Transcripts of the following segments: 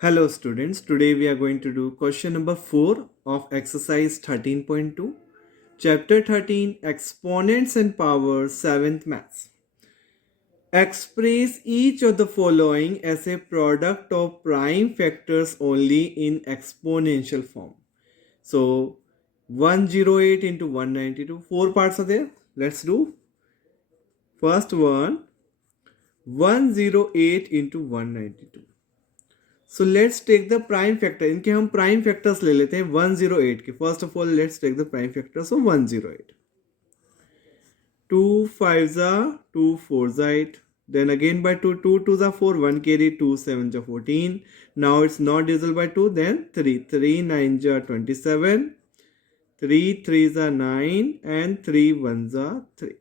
Hello students, today we are going to do question number 4 of exercise 13.2, chapter 13, exponents and powers, 7th maths. Express each of the following as a product of prime factors only in exponential form. So 108 into 192, 4 parts are there. Let's do. First one, 108 into 192. So let's take the prime factor. इनके हम prime factors ले लेते हैं 108 के. First of all, let's take the prime factors of 108. 2 5s are 2 4s are 8. Then again by 2, 2 2s are 4, 1 carry, 2 7s are 14. Now it's not divisible by 2, then 3. 3 9s are 27. 3 3s are 9 and 3 1s are 3.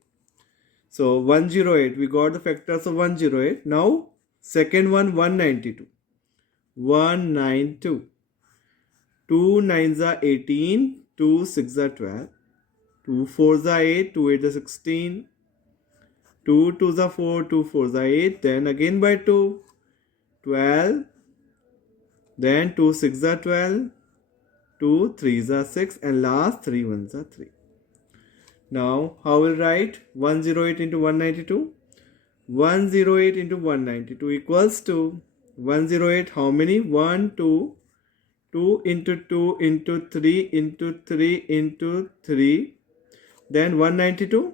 So 108, we got the factors of 108. Now second one, 192. 192. 2 9s are 18, 2 6s are 12, 2 4s are 8, 2 8s are 16, 2 2s are 4, 2 4s are 8, then again by 2, 12, then 2 6s are 12, 2 3s are 6, and last 3 1s are 3. Now how will write 108 into 192? 108 into 192 equals to 108, how many? 1 2 2 into 2 into 3 into 3 into 3, then 192,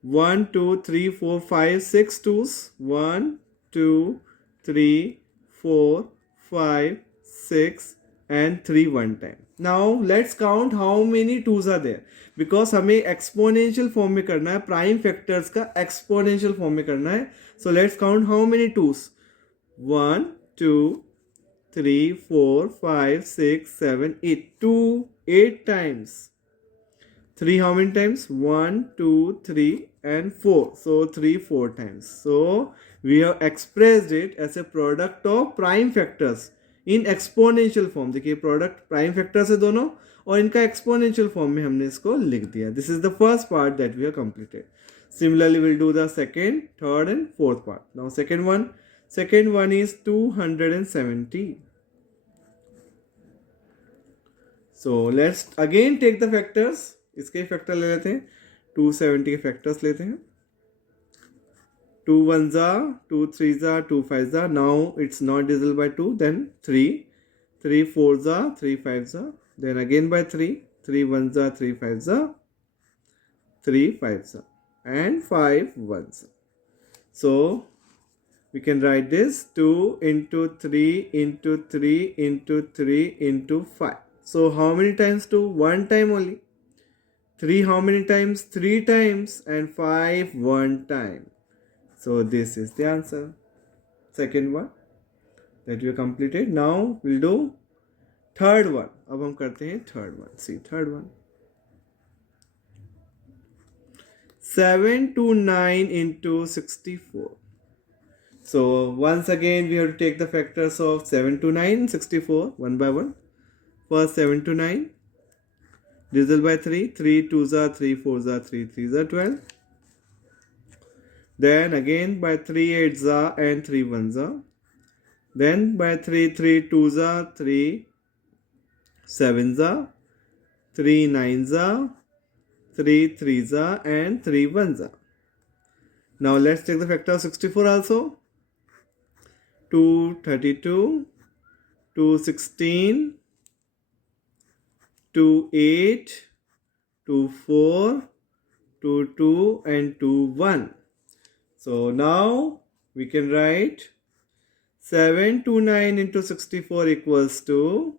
1 2 3 4 5 6 twos, 1 2 3 4 5 6 and 3 one time. Now let's count how many twos are there, because हमें exponential form में करना है, prime factors का exponential form में करना है. So let's count how many twos. 1 2 3 4 5 6 7 8. 2 8 times. 3 how many times? 1 2 3 and 4. So 3 4 times. So we have expressed it as a product of prime factors in exponential form. देखिए product prime factors है दोनों, और इनका exponential form में हमने इसको लिख दिया. This is the first part that we have completed. Similarly, we'll do the second, third and fourth part. Now second one is 270. So let's again take the factors. इसके फैक्टर ले लेते हैं. 270 के फैक्टर्स लेते हैं. 2 1s are, 2 3s are, 2 5s are. Now it's not divisible by 2. Then 3 3 4s are, 3 5s are. Then again by 3 3 1s are, 3 5s are, 3 5s are, and 5 1s are. So we can write this 2 into 3 into 3 into 3 into 5. So how many times 2? One time only. 3 how many times? 3 times, and 5 one time. So this is the answer. Second one that we have completed. Now we'll do third one. अब हम करते हैं third one. See third one. 7 to 9 into 64. So once again we have to take the factors of 7 to 9, 64 one by one. First 7 to 9. Divisible by 3. 3 2s are, 3 4s are, 3 3s are 12. Then again by 3 8s are and 3 1s are. Then by 3 3 2s are, 3 7s are, 3 9s are, 3 3s are, and 3 1s are. Now let's take the factor of 64 also. 2 32, 2 16, 2 8, 2 4, 2 2 and 2 1. So now we can write 7 to 9 into 64 equals to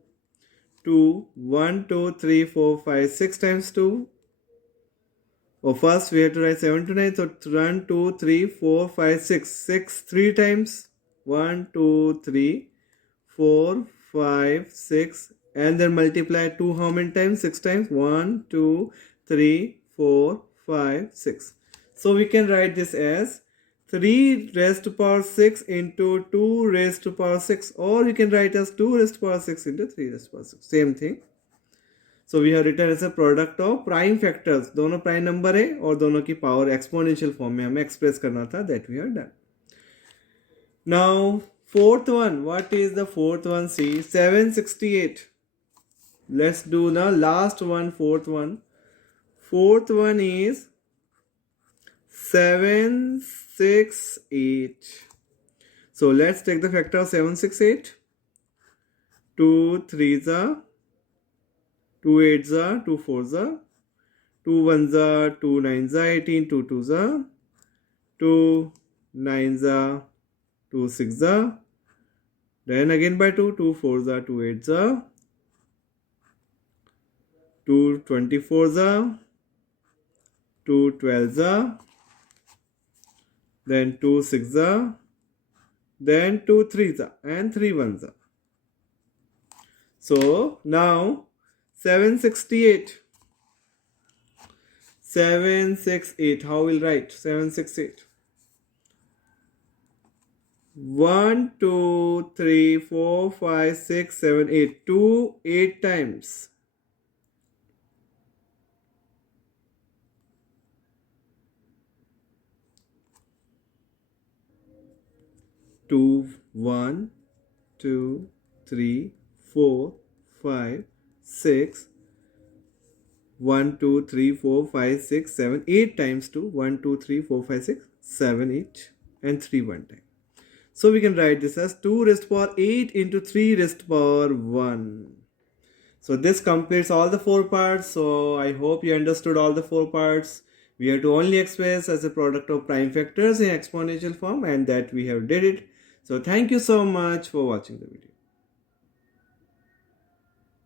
2 1 2 3 4 5 6 times 2. Oh, first we have to write 7 to 9. So 1 2 3 4 5 6. 6 3 times. 1 2 3 4 5 6. And then multiply 2 how many times? 6 times. 1 2 3 4 5 6. So we can write this as 3 raised to power 6 into 2 raised to power 6, or you can write as 2 raised to power 6 into 3 raised to power 6. Same thing. So we have written as a product of prime factors. दोनों prime number है और दोनों की power exponential form में हमें express करना था. That we have done. Now Fourth one, what is the fourth one? See, 768. Let's do the last one, fourth one. Fourth one is 768. So let's take the factor of 768. 2 3s are, 2 8s are, 2 4s are, 2 1s are, 2 9s are, 18, 2 2s are, 2 9s are, 2 6s are, then again by 2, 2 4s are, 2 8s are, 2 24s are, 2 12s are, then 2 6s are, then 2 3s are, and 3 1s are. So now 768. 768. How we'll write? 768. 1 2 3 4 5 6 7 8. 2 8 times. 2 1 2 3 4 5 6 1 2 3 4 5 6 7 8 times 2. 1 2 3 4 5 6 7 8 and 3 1 time. So we can write this as 2 raised to power 8 into 3 raised to power 1. So this completes all the 4 parts. So I hope you understood all the 4 parts. We have to only express as a product of prime factors in exponential form, and that we have did it. So thank you so much for watching the video.